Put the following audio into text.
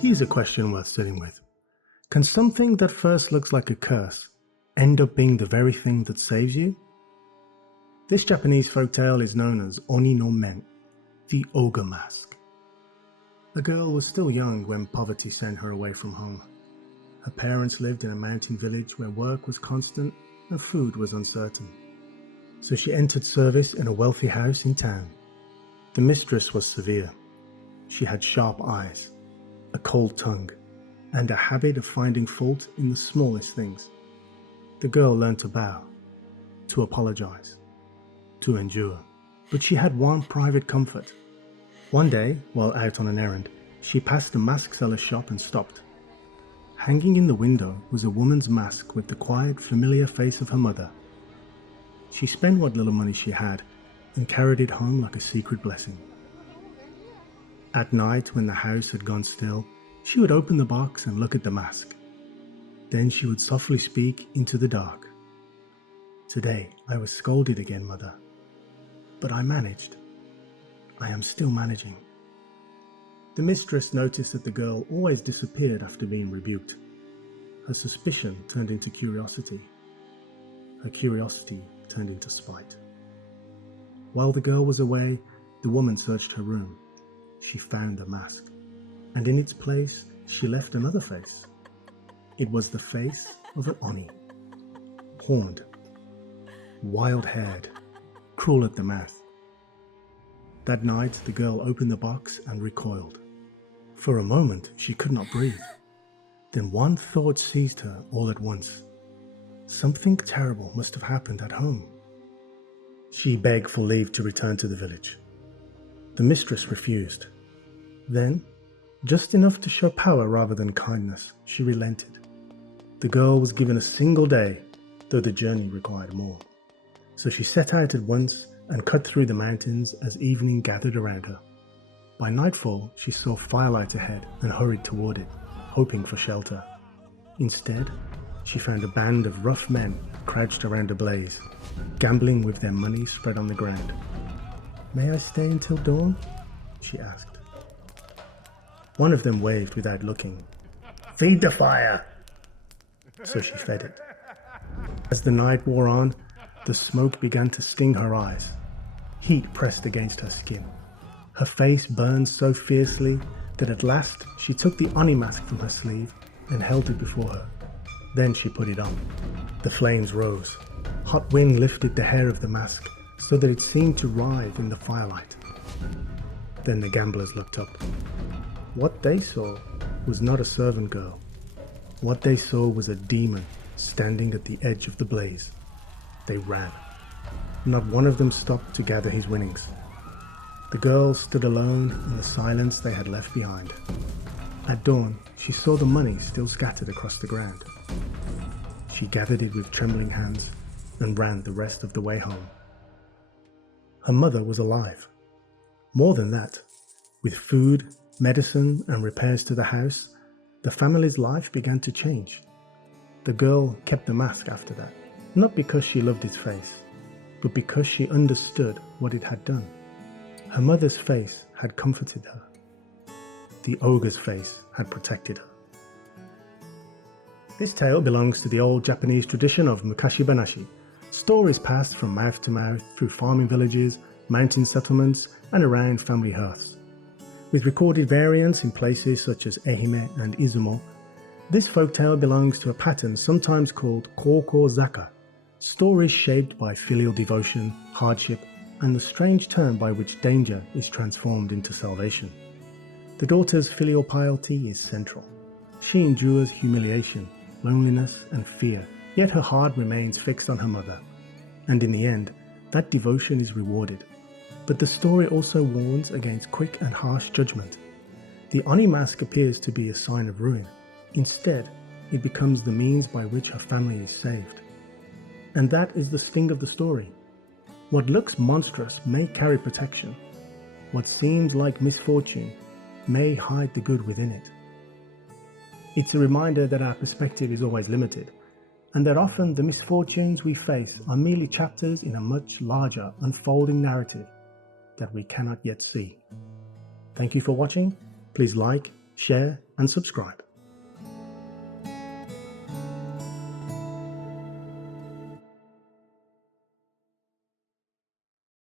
Here's a question worth sitting with. Can something that first looks like a curse end up being the very thing that saves you? This Japanese folktale is known as Oni no Men, the Ogre Mask. The girl was still young when poverty sent her away from home. Her parents lived in a mountain village where work was constant and food was uncertain. So she entered service in a wealthy house in town. The mistress was severe. She had sharp eyes, a cold tongue, and a habit of finding fault in the smallest things. The girl learned to bow, to apologize, to endure. But she had one private comfort. One day, while out on an errand, she passed a mask seller's shop and stopped. Hanging in the window was a woman's mask with the quiet, familiar face of her mother. She spent what little money she had and carried it home like a secret blessing. At night, when the house had gone still, she would open the box and look at the mask. Then she would softly speak into the dark. "Today I was scolded again, Mother. But I managed. I am still managing." The mistress noticed that the girl always disappeared after being rebuked. Her suspicion turned into curiosity. Her curiosity turned into spite. While the girl was away, the woman searched her room. She found the mask, and in its place she left another face. It was the face of an Oni. Horned, wild-haired, cruel at the mouth. That night the girl opened the box and recoiled. For a moment she could not breathe. Then one thought seized her all at once. Something terrible must have happened at home. She begged for leave to return to the village. The mistress refused. Then, just enough to show power rather than kindness, she relented. The girl was given a single day, though the journey required more. So she set out at once and cut through the mountains as evening gathered around her. By nightfall, she saw firelight ahead and hurried toward it, hoping for shelter. Instead, she found a band of rough men crouched around a blaze, gambling with their money spread on the ground. "May I stay until dawn?" she asked. One of them waved without looking. "Feed the fire!" So she fed it. As the night wore on, the smoke began to sting her eyes. Heat pressed against her skin. Her face burned so fiercely that at last she took the Oni mask from her sleeve and held it before her. Then she put it on. The flames rose. Hot wind lifted the hair of the mask so that it seemed to writhe in the firelight. Then the gamblers looked up. What they saw was not a servant girl. What they saw was a demon standing at the edge of the blaze. They ran. Not one of them stopped to gather his winnings. The girl stood alone in the silence they had left behind. At dawn, she saw the money still scattered across the ground. She gathered it with trembling hands and ran the rest of the way home. Her mother was alive. More than that, with food, medicine, and repairs to the house, the family's life began to change. The girl kept the mask after that, not because she loved its face, but because she understood what it had done. Her mother's face had comforted her. The ogre's face had protected her. This tale belongs to the old Japanese tradition of mukashi banashi, stories passed from mouth to mouth through farming villages, mountain settlements, and around family hearths. With recorded variants in places such as Ehime and Izumo, this folktale belongs to a pattern sometimes called koko zaka, stories shaped by filial devotion, hardship, and the strange turn by which danger is transformed into salvation. The daughter's filial piety is central. She endures humiliation, loneliness, and fear, yet her heart remains fixed on her mother. And in the end, that devotion is rewarded. But the story also warns against quick and harsh judgment. The Oni mask appears to be a sign of ruin. Instead, it becomes the means by which her family is saved. And that is the sting of the story. What looks monstrous may carry protection. What seems like misfortune may hide the good within it. It's a reminder that our perspective is always limited, and that often the misfortunes we face are merely chapters in a much larger, unfolding narrative that we cannot yet see. Thank you for watching. Please like, share, and subscribe.